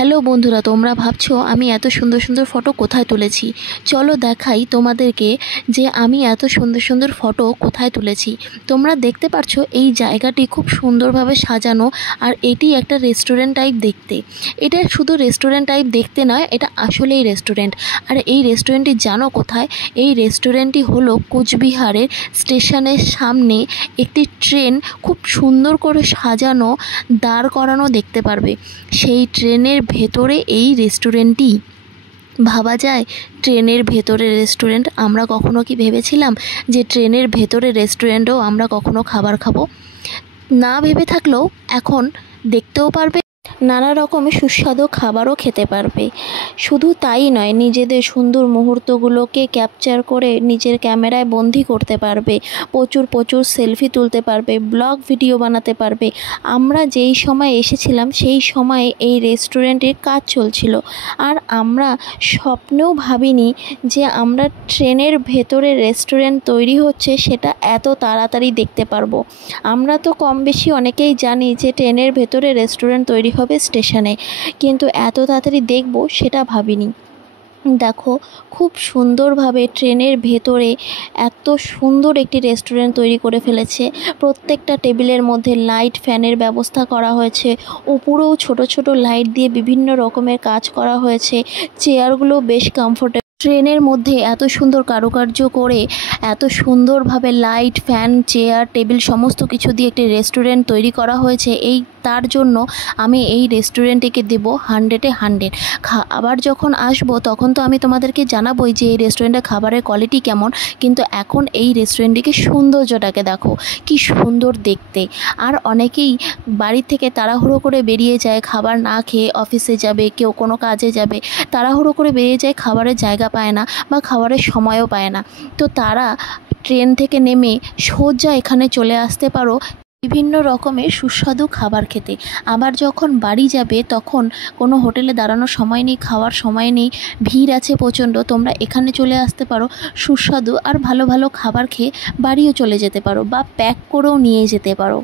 Hello বন্ধুরা, তোমরা ভাবছো আমি এত সুন্দর সুন্দর ফটো কোথায় তুলেছি। চলো দেখাই তোমাদেরকে যে আমি এত সুন্দর সুন্দর ফটো কোথায় তুলেছি। তোমরা দেখতে পাচ্ছ এই জায়গাটি খুব সুন্দরভাবে সাজানো, আর এটি একটা রেস্টুরেন্ট টাইপ দেখতে। এটা শুধু রেস্টুরেন্ট টাইপ দেখতে নয়, এটা আসলেই রেস্টুরেন্ট। আর এই রেস্টুরেন্টটি জানো কোথায়? এই রেস্টুরেন্টটি হলো কোচবিহারের স্টেশনের সামনে একটি ট্রেন খুব সুন্দর করে সাজানো, দাঁড় করানো দেখতে পারবে। সেই ট্রেনের ভেতরে এই রেস্টুরেন্টটি। ভাবা যায় ট্রেনের ভেতরে রেস্টুরেন্ট? আমরা কখনো কি ভেবেছিলাম যে ট্রেনের ভেতরে রেস্টুরেন্টেও আমরা কখনো খাবার খাবো? না ভেবে থাকলেও এখন দেখতেও পারবে, নানা রকমের সুস্বাদু খাবারও খেতে পারবে। শুধু তাই নয়, নিজেদের সুন্দর মুহূর্তগুলোকে ক্যাপচার করে নিজের ক্যামেরায় বন্দি করতে পারবে, প্রচুর প্রচুর সেলফি তুলতে পারবে, ব্লগ ভিডিও বানাতে পারবে। আমরা যেই সময় এসেছিলাম সেই সময়ে এই রেস্টুরেন্টের কাজ চলছিল, আর আমরা স্বপ্নেও ভাবিনি যে আমরা ট্রেনের ভেতরে রেস্টুরেন্ট তৈরি হচ্ছে সেটা এত তাড়াতাড়ি দেখতে পারবো। আমরা তো কম বেশি অনেকেই জানি যে ট্রেনের ভেতরে রেস্টুরেন্ট তৈরি হবে স্টেশনে, কিন্তু এত তাড়াতাড়ি দেখব সেটা ভাবিনি। দেখো, খুব সুন্দরভাবে ট্রেনের ভেতরে এত সুন্দর একটি রেস্টুরেন্ট তৈরি করে ফেলেছে। প্রত্যেকটা টেবিলের মধ্যে লাইট, ফ্যানের ব্যবস্থা করা হয়েছে। উপরেও ছোট ছোট লাইট দিয়ে বিভিন্ন রকমের কাজ করা হয়েছে। চেয়ারগুলো বেশ কমফোর্টেবল। ট্রেনের মধ্যে এত সুন্দর কারুকার্য করে, এত সুন্দরভাবে লাইট, ফ্যান, চেয়ার, টেবিল সমস্ত কিছু দিয়ে একটি রেস্টুরেন্ট তৈরি করা হয়েছে। তার জন্য আমি এই রেস্টুরেন্টটিকে দেব 100-এ 100। আবার যখন আসবো তখন তো আমি তোমাদেরকে জানাবোই যে এই রেস্টুরেন্টের খাবারের কোয়ালিটি কেমন, কিন্তু এখন এই রেস্টুরেন্টটিকে সৌন্দর্যটাকে দেখো, কি সুন্দর দেখতে। আর অনেকেই বাড়ি থেকে তাড়াহুড়ো করে বেরিয়ে যায়, খাবার না খেয়ে অফিসে যাবে, কেউ কোনো কাজে যাবে, তাড়াহুড়ো করে বেরিয়ে যায়, খাবারের জায়গা পায় না বা খাবারের সময়ও পায় না। তো তারা ট্রেন থেকে নেমে সোজা এখানে চলে আসতে পারো বিভিন্ন রকমের সুস্বাদু খাবার খেতে। আবার যখন বাড়ি যাবে তখন কোনো হোটেলে দাঁড়ানোর সময় নেই, খাওয়ার সময় নেই, ভিড় আছে প্রচণ্ড, তোমরা এখানে চলে আসতে পারো, সুস্বাদু আর ভালো ভালো খাবার খেয়ে বাড়িও চলে যেতে পারো বা প্যাক করেও নিয়ে যেতে পারো।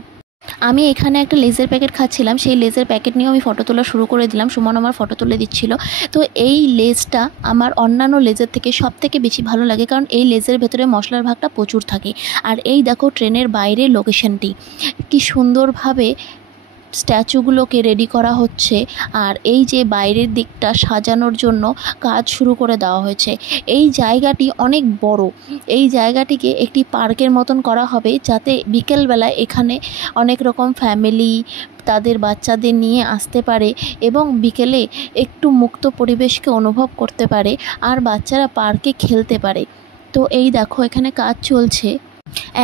আমি এখানে একটা লেজের প্যাকেট খাচ্ছিলাম, সেই লেজের প্যাকেট নিয়েও আমি ফটো তোলা শুরু করে দিলাম। সুমন আমার ফটো তুলে দিচ্ছিল। তো এই লেজটা আমার অন্যান্য লেজের থেকে সব থেকে বেশি ভালো লাগে, কারণ এই লেজের ভেতরে মশলার ভাগটা প্রচুর থাকে। আর এই দেখো ট্রেনের বাইরের লোকেশনটি কি সুন্দরভাবে স্ট্যাচুগুলোকে রেডি করা হচ্ছে। আর এই যে বাইরের দিকটা সাজানোর জন্য কাজ শুরু করে দেওয়া হয়েছে। এই জায়গাটি অনেক বড়। এই জায়গাটিকে একটি পার্কের মতন করা হবে, যাতে বিকেলবেলা এখানে অনেক রকম ফ্যামিলি তাদের বাচ্চাদের নিয়ে আসতে পারে এবং বিকেলে একটু মুক্ত পরিবেশকে অনুভব করতে পারে, আর বাচ্চারা পার্কে খেলতে পারে। তো এই দেখো এখানে কাজ চলছে।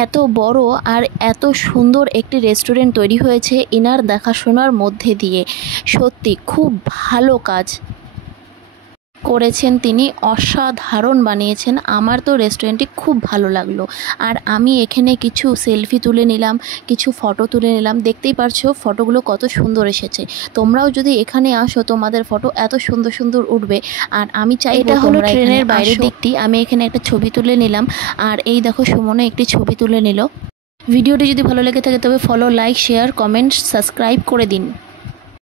এত বড় আর এত সুন্দর একটি রেস্টুরেন্ট তৈরি হয়েছে এনার দেখাশোনার মধ্যে দিয়ে। সত্যি খুব ভালো কাজ করেছেন তিনি, অসাধারণ বানিয়েছেন। আমার তো রেস্টুরেন্টটি খুব ভালো লাগলো। আর আমি এখানে কিছু সেলফি তুলে নিলাম, কিছু ফটো তুলে নিলাম। দেখতেই পারছো ফটোগুলো কত সুন্দর এসেছে। তোমরাও যদি এখানে আসো তোমাদের ফটো এত সুন্দর সুন্দর উঠবে। আর আমি চাই, এটা হলো ট্রেনের বাইরের দিকটি, আমি এখানে একটা ছবি তুলে নিলাম। আর এই দেখো সুমনে একটি ছবি তুলে নিল। ভিডিওটি যদি ভালো লেগে থাকে তবে follow, like, share, comment, subscribe করে দিন।